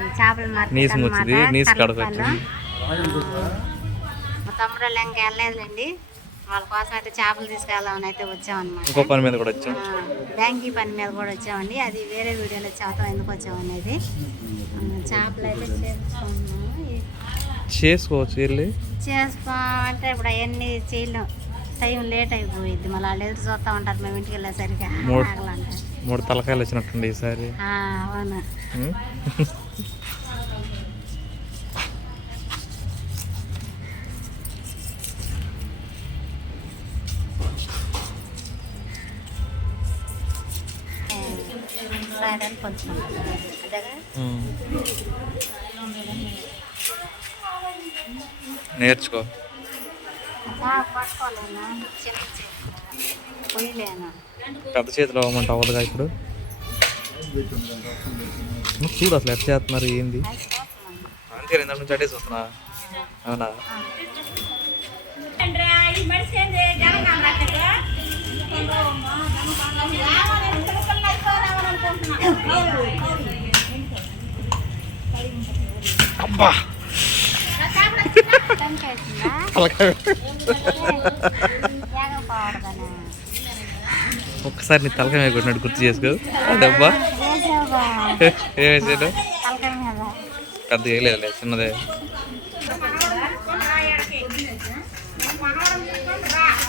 ఈ చేపల. మా తమ్ముడు ఇంకా వెళ్ళలేదులేండి. వాళ్ళ కోసం అయితే చేపలు తీసుకెళ్దామని అయితే వచ్చామన్నమాట. ఇంకో పని మీద కూడా వచ్చాం. బ్యాంకీ పని మీద కూడా వచ్చామండి. అది వేరే వీడియోలో చెబుతాం ఎందుకు వచ్చామనేది ఆ, చేపలు అయితే చేసుకున్నాము. చేసుకోవచ్చు వెళ్ళి. చేసుకోమంటే ఇప్పుడు అవన్నీ చేయలేం. టైం లేట్ అయిపోయింది మళ్ళీ వాళ్ళు ఎదురు చూస్తూ ఉంటారు. మేము ఇంటికి వెళ్ళేసరికి. మూడు- ఆగలంటే మూడు తలకాయలు వచ్చినట్టుండి ఈసారి. నేర్చుకో. పెద్ద చేతిలో అవ్వమంటే అవ్వదుగా ఇప్పుడు? చూడు అసలు ఎట్లా చేస్తున్నారు ఏంది. అంతే ఇందాక నుంచి అటే చూస్తున్నా. అవునా? అబ్బా! ఒక్కసారి నీ తలకాయ కొట్టినట్టు గుర్తు చేసుకో. అదబ్బా. వేసావా? ఏం వేసాడు పెద్ద వేయలేదులే చిన్నదే.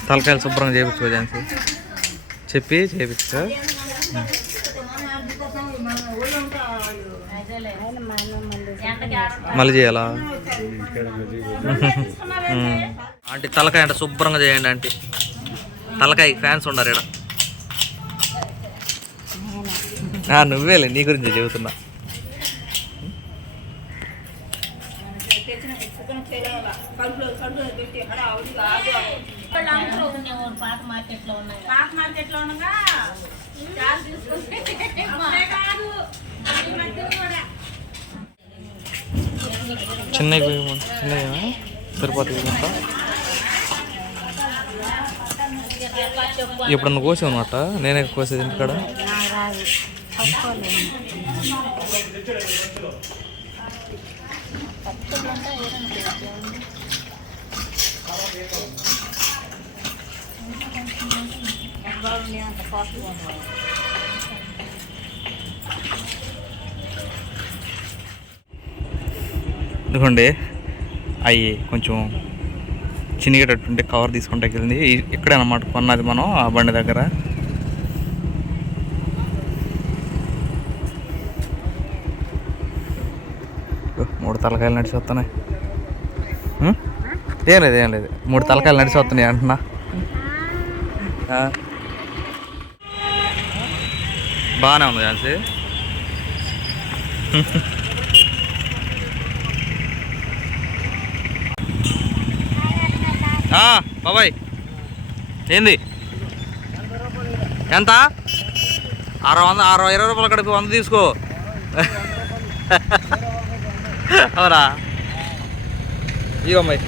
తలకాయలు శుభ్రంగా చేయించుకో ఝాన్సీ. చెప్పి చేయించుకో. మళ్ళీ చేయాలా. ఆంటీ తలకాయ అంటే శుభ్రంగా చేయండి ఆంటీ. తలకాయ ఫ్యాన్స్ ఉన్నారు ఇక్కడ ఆ, నువ్వేలే నీ గురించి చెబుతున్నా. చిన్నవి చిన్నవి సరిపోతుంది ఇదంతా ఇప్పుడు ఇప్పుడు నువ్వు కోసావు అనమాట నేనే కోసేది ఇంటికాడ? ఎందుకండి అయ్యి కొంచెం చినిగేటట్టుంటే కవర్ తీసుకుంటే వెళ్ళింది. ఇక్కడే అన్నమాట కొన్నది మనం ఆ బండి దగ్గర. మూడు తలకాయలు నడిచి వస్తున్నాయి ఏం లేదు ఏం లేదు. మూడు తలకాయలు నడిచి వస్తున్నాయి అంటున్నా బాగానే ఉంది కాల్సి బాబాయ్. ఏంది? ఎంత? అరవై వంద అరవై ఇరవై రూపాయలు కడుపు వంద తీసుకో. అవునా? ఇగో అమ్మాయి.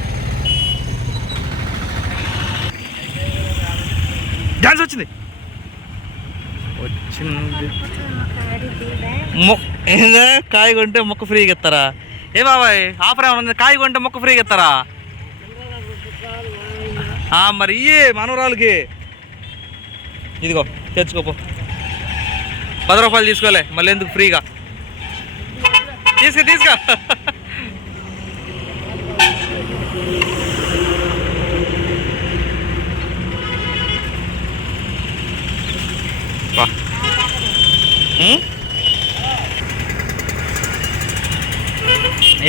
వచ్చింది. వచ్చింది. కాయ కొంటే మొక్క ఫ్రీగా ఇస్తారా? ఏ బాబాయ్ ఆఫర్ ఏమైనా కాయ కొంటే మొక్క ఫ్రీగా ఇస్తారా? మరి ఇయ్యే మనవరాలకి. ఇదిగో తెచ్చుకోపో. పది రూపాయలు తీసుకోలే మళ్ళీ ఎందుకు ఫ్రీగా? తీసుకో తీసుకో.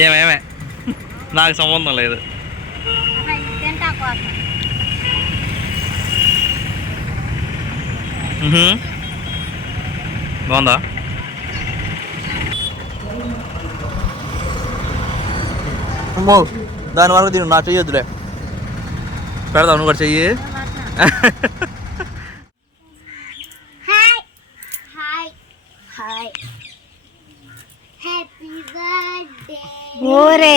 ఏమేమే నాకు సంబంధం లేదు తింటా కోసం మ్హూ. బాగుందా? అమ్మో దాని వరకు తిను నా చెయ్యొద్దులే పెడదావు నువ్వు కూడా చెయ్యి. ఓరే.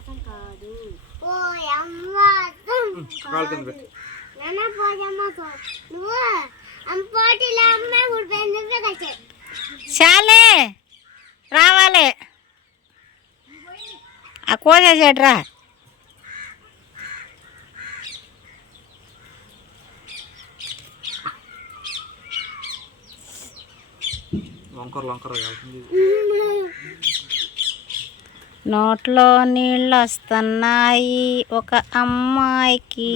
ఓయమ్మ కాదు ఓయమ్మ కాలు కింద పెట్టు. చాలే రావాలి. ఆ కోసేసాడ్రా వంకర వంకర కాకుండా నోట్లో నీళ్ళు వస్తున్నాయి ఒక అమ్మాయికి.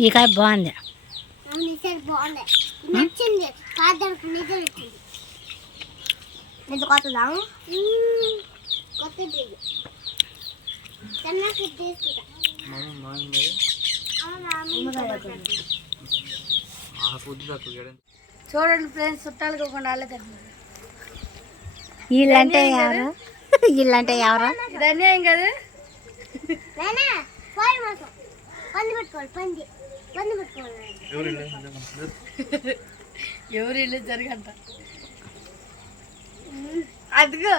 ఈ కాయ బాగుంది. నచ్చింది. చూడండి ఫ్రెండ్స్ చుట్టాలు కాకుండా వీళ్ళంటే ఎవరు? వీళ్ళంటే ఎవరు? అన్యాయం కదా? ఎవరు ఇల్లు జరగంట. అదిగో.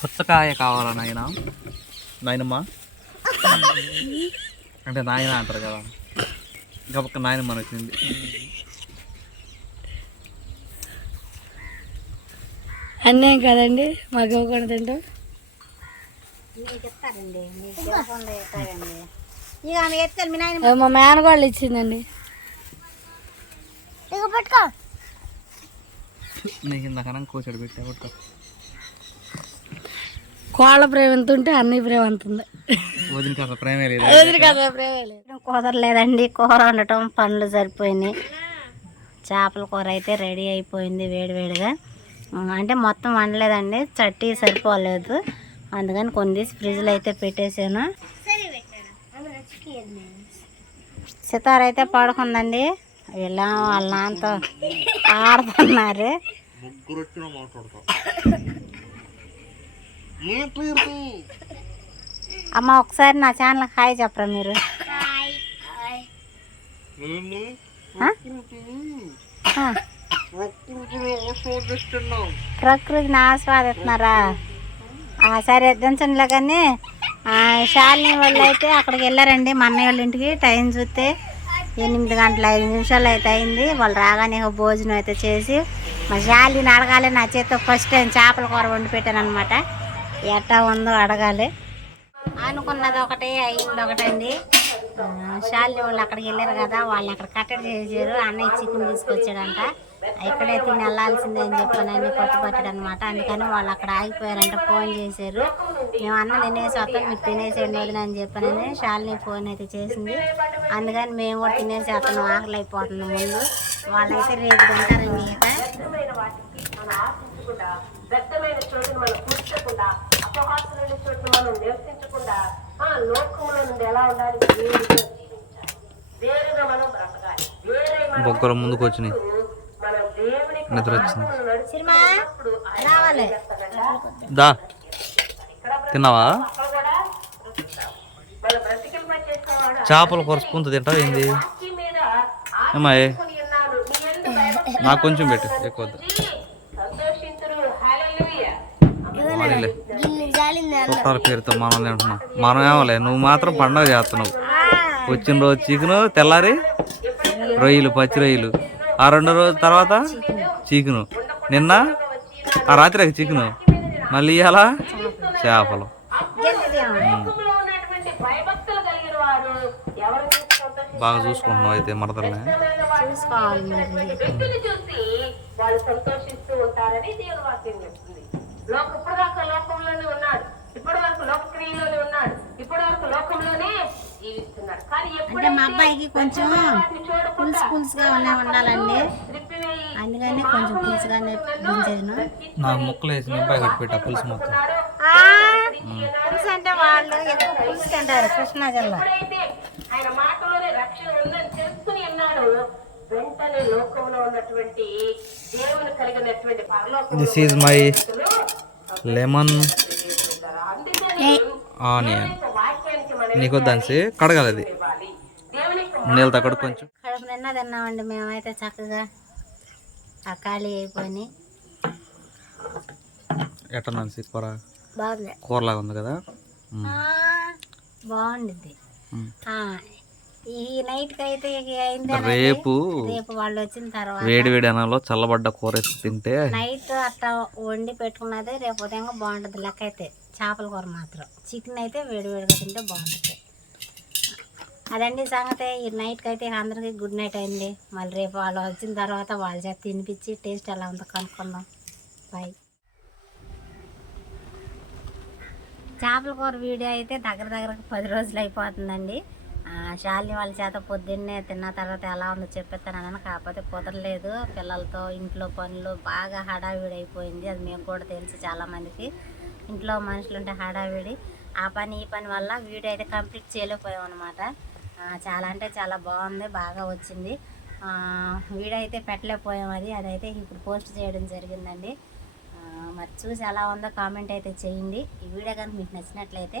పుచ్చకాయ కావాలా నాయన? నాయనమ్మ? అంటే నాయన అంటారు కదా. ఇంకొక నాయనమ్మ వచ్చింది. అన్యాయం కదండి. మాకు ఇవ్వకుండా తింటాం. మీకు ఇస్తారండి మీకు ఇవ్వకుండా ఇస్తారండి ఇక ఆమె ఎత్తారు మీ నాయన మా మేనగోళ్ళు ఇచ్చిందండి. ఇక పట్టుకో. నీకు ఇందాక కూర్చోడు పెట్టా పట్టుకో. కోళ్ళ ప్రేమ ఎంత ఉంటే అన్ని ప్రేమ అంత ఉంది. అసలు ప్రేమే లేదు? ప్రేమ లేదు. కుదరలేదండి కూర వండటం పనులు సరిపోయినాయి. చేపల కూర అయితే రెడీ అయిపోయింది వేడివేడిగా అంటే మొత్తం వండలేదండి చట్టి సరిపోలేదు. అందుకని కొన్ని తీసి ఫ్రిడ్జ్లో అయితే పెట్టేసాను సితార అయితే పడుకుందండి. వీళ్ళ వాళ్ళ నాన్నతో ఆడుతున్నారు ముగ్గురు వచ్చిన మాట్లాడతాం అమ్మ ఒకసారి నా ఛానల్ హాయ్ చెప్పరా మీరు. ప్రకృతిని ఆస్వాదిస్తున్నారా? ఆ, సరే దించండిలే కానీ ఆ, శాలిని వాళ్ళు అయితే అక్కడికి వెళ్ళారండి. మా అన్నయ్య వాళ్ళ ఇంటికి టైం చూస్తే ఎనిమిది గంటల ఐదు నిమిషాలు అయితే అయింది. వాళ్ళు రాగానే భోజనం అయితే చేసి మా శాలిని అడగాలి నా చేతితో ఫస్ట్ టైం చేపల కూర వండి పెట్టాను అనమాట ఎట్టా ఉందో అడగాలి. అనుకున్నది ఒకటి అయింది ఒకటండి శాలి శాలిని వాళ్ళు అక్కడికి వెళ్ళారు కదా వాళ్ళు అక్కడ కట్టడి చేశారు. అన్నయ్య చికెన్ తీసుకొచ్చాడంట. ఇక్కడే తిని వెళ్ళాల్సిందే అని చెప్పానని పట్టుపట్టాడు అనమాట అందుకని వాళ్ళు అక్కడ ఆగిపోయారంట ఫోన్ చేశారు. మేము అన్న తినేసి వస్తాం మీరు తినేసేయండి వదిన అని చెప్పానని శాలిని ఫోన్ అయితే చేసింది. అందుకని మేము కూడా తినేసి అతను ఆకలి అయిపోతున్నాం ముందు. వాళ్ళైతే రేపు తింటారండి ఇక బొక్కల ముందుకు వచ్చినాయి. నిద్ర వచ్చింది దా. తిన్నావా? చేపల కూర స్పూన్తో తింటావు ఏంది? ఏమాయ్ నాకు కొంచెం పెట్టు ఎక్కువ చుట్టాల పేరుతో మనం తింటున్నాం మనం ఏమలే నువ్వు మాత్రం పండగ చేస్తున్నావు. వచ్చిన రోజు చికెను తెల్లారి రొయ్యలు పచ్చి రొయ్యలు. ఆ రెండో రోజు తర్వాత? చికెను. నిన్న? ఆ రాత్రి చికెను. మళ్ళీ ఇవాళ చేపలు. బాగా చూసుకుంటున్నావు అయితే మరదల్ని. ఇప్పటి వరకు లోక క్రియలోనే ఉన్నాడు. ఇప్పటి వరకు లోకంలోనే జీవిస్తున్నాడు కానీ అంటే మా అబ్బాయికి కొంచెం పులుసు పులుసుగా ఉన్నా ఉండాలండి. అందుకని కొంచెం పులుసుగానే దించాను. నాకు ముక్కలు వేసి నింపాయి కట్టి పెట్టా పులుసు మొత్తం. పులుసు అంటే వాళ్ళు ఎక్కువ పులుసు తింటారు కృష్ణా జిల్లా. ఆయన మాటలోనే రక్షణ ఉందని తెలుసుకుని ఉన్నాడు వెంటనే లోకంలో ఉన్నటువంటి దేవుని కలిగినటువంటి పరలోక this is my lemon onion నీకు వద్దాన్సి కడగాలి అది. నీళ్ళతో అక్కడ కొంచెం కడుపు నిన్న తిన్నామండి మేమైతే చక్కగా. ఆ ఖాళీ అయిపోయి ఎట్లా నాన్సి కూర? బాగుంది. కూరలాగా ఉంది కదా? బాగుండిద్ది. ఈ నైట్కి అయితే రేపు రేపు వాళ్ళు వచ్చిన తర్వాత. వేడి వేడి అన్నంలో చల్లబడ్డ కూర తింటే నైట్ అట్లా వండి పెట్టుకున్నది రేపు ఉదయం బాగుంటుంది లెక్క అయితే. చేపల కూర మాత్రం. చికెన్ అయితే వేడివేడిగా తింటే బాగుంటుంది. అదండి సంగతి. ఈ నైట్కి అయితే అందరికీ గుడ్ నైట్ అయింది మళ్ళీ రేపు వాళ్ళు వచ్చిన తర్వాత వాళ్ళ చేత తినిపించి టేస్ట్ ఎలా ఉందో కనుక్కుందాం. బాయ్ చేపల కూర వీడియో అయితే దగ్గర దగ్గర పది రోజులు అయిపోతుందండి. శాలిని వాళ్ళ చేత పొద్దున్నే తిన్న తర్వాత ఎలా ఉందో చెప్పేస్తానని కాకపోతే కుదరలేదు. పిల్లలతో ఇంట్లో పనులు బాగా హడావిడి అయిపోయింది అది మేము కూడా తెలుసు చాలామందికి. ఇంట్లో మనుషులు ఉంటే హడావిడి. ఆ పని ఈ పని వల్ల వీడియో అయితే కంప్లీట్ చేయలేకపోయాం అనమాట చాలా అంటే చాలా బాగుంది. బాగా వచ్చింది. వీడియో అయితే పెట్టలేకపోయాం అది. అదైతే ఇప్పుడు పోస్ట్ చేయడం జరిగిందండి. మరి చూసి ఎలా ఉందో కామెంట్ అయితే చేయండి. ఈ వీడియో కనుక మీకు నచ్చినట్లయితే